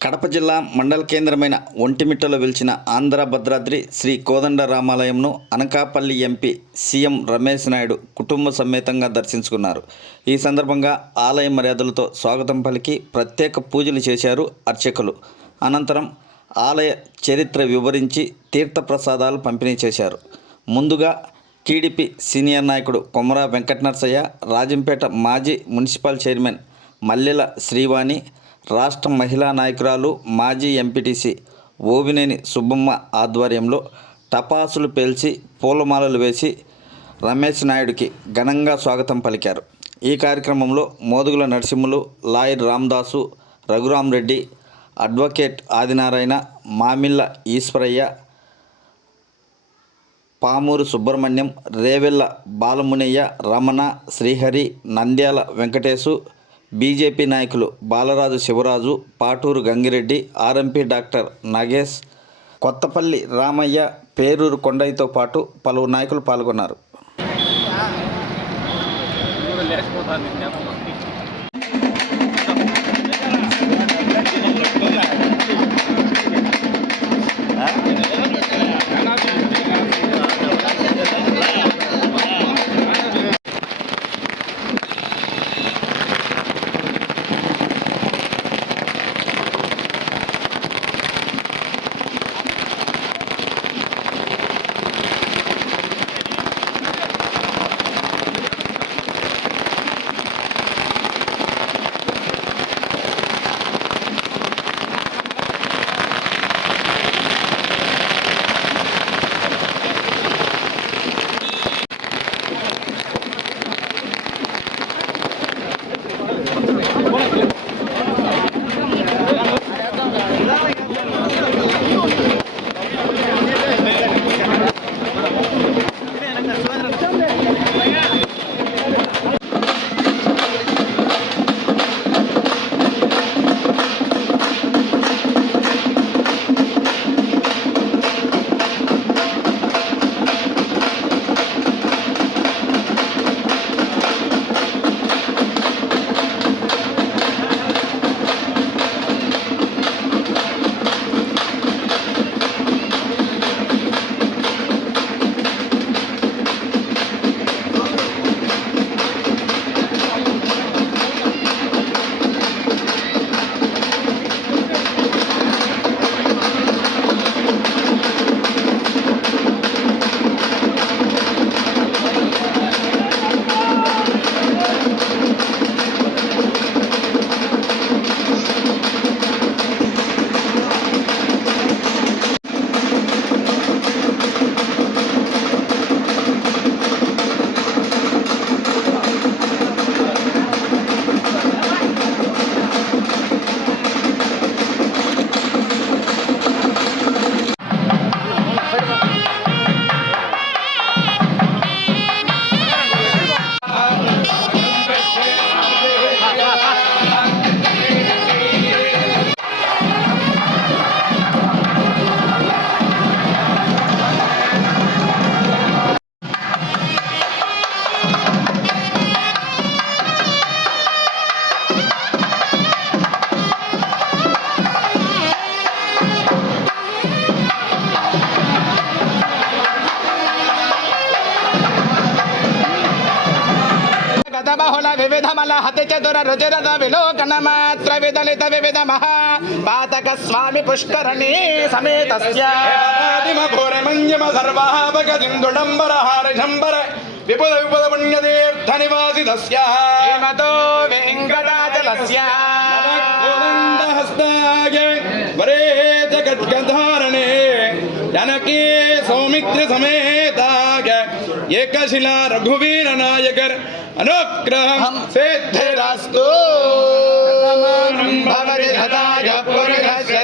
కడప జిల్లా మండల కేంద్రమైన ఒంటిమిట్టలో వెలిచిన ఆంధ్ర భద్రాద్రి శ్రీ కోదండరామాలయంను అనకాపల్లి ఎంపీ సీఎం రమేష్ నాయుడు కుటుంబ సమేతంగా దర్శించుకున్నారు. ఈ సందర్భంగా ఆలయ మర్యాదలతో స్వాగతం పలికి ప్రత్యేక పూజలు చేశారు అర్చకులు. అనంతరం ఆలయ చరిత్ర వివరించి తీర్థప్రసాదాలు పంపిణీ చేశారు. ముందుగా టీడీపీ సీనియర్ నాయకుడు కొమరా వెంకటనరసయ్య, రాజంపేట మాజీ మున్సిపల్ చైర్మన్ మల్లెల శ్రీవాణి, రాష్ట్ర మహిళా నాయకురాలు మాజీ ఎంపీటీసీ ఓవినేని సుబ్బమ్మ ఆధ్వర్యంలో టపాసులు పేల్చి పూలమాలలు వేసి రమేష్ నాయుడికి ఘనంగా స్వాగతం పలికారు. ఈ కార్యక్రమంలో Modugula Narasimhulu, lawyer Ramadasu, Raghurama Reddy, advocate Adinarayana, మామిళ్ళ Eshwaraiah, Pamuru Subrahmanyam, Revella బాలమునయ్య, Ramana, Srihari, Nandyal Venkatesu, BJP నాయకులు బాలరాజు శివరాజు, పాటూరు గంగిరెడ్డి, ఆర్ఎంపీ డాక్టర్ నాగేష్, కొత్తపల్లి రామయ్య, పేరూరు కొండయ్యతో పాటు పలువురు నాయకులు పాల్గొన్నారు. బహుళ వివిధమల హతి చతుర రుచిరత విలోకన మాత్ర విదలిత వివిధ మహా పాతక స్వామి పుష్కరణి సమేతస్య ఘోరమంజమ సర్వాభగ సింధుడంబర హారిశంబర విపుల విపుల పుణ్యతీర్థ నివాసితస్య శ్రీమతో వెంకటాచలస్య హస్తాయ వరే జగద్గధారణే జనకీ సౌమిత్ర సమేతాయ ఏకశిలా రఘువీర నాయకర్ అనుగ్రహం సిద్ధిరస్తు భవతి హతాయ పురుషస్య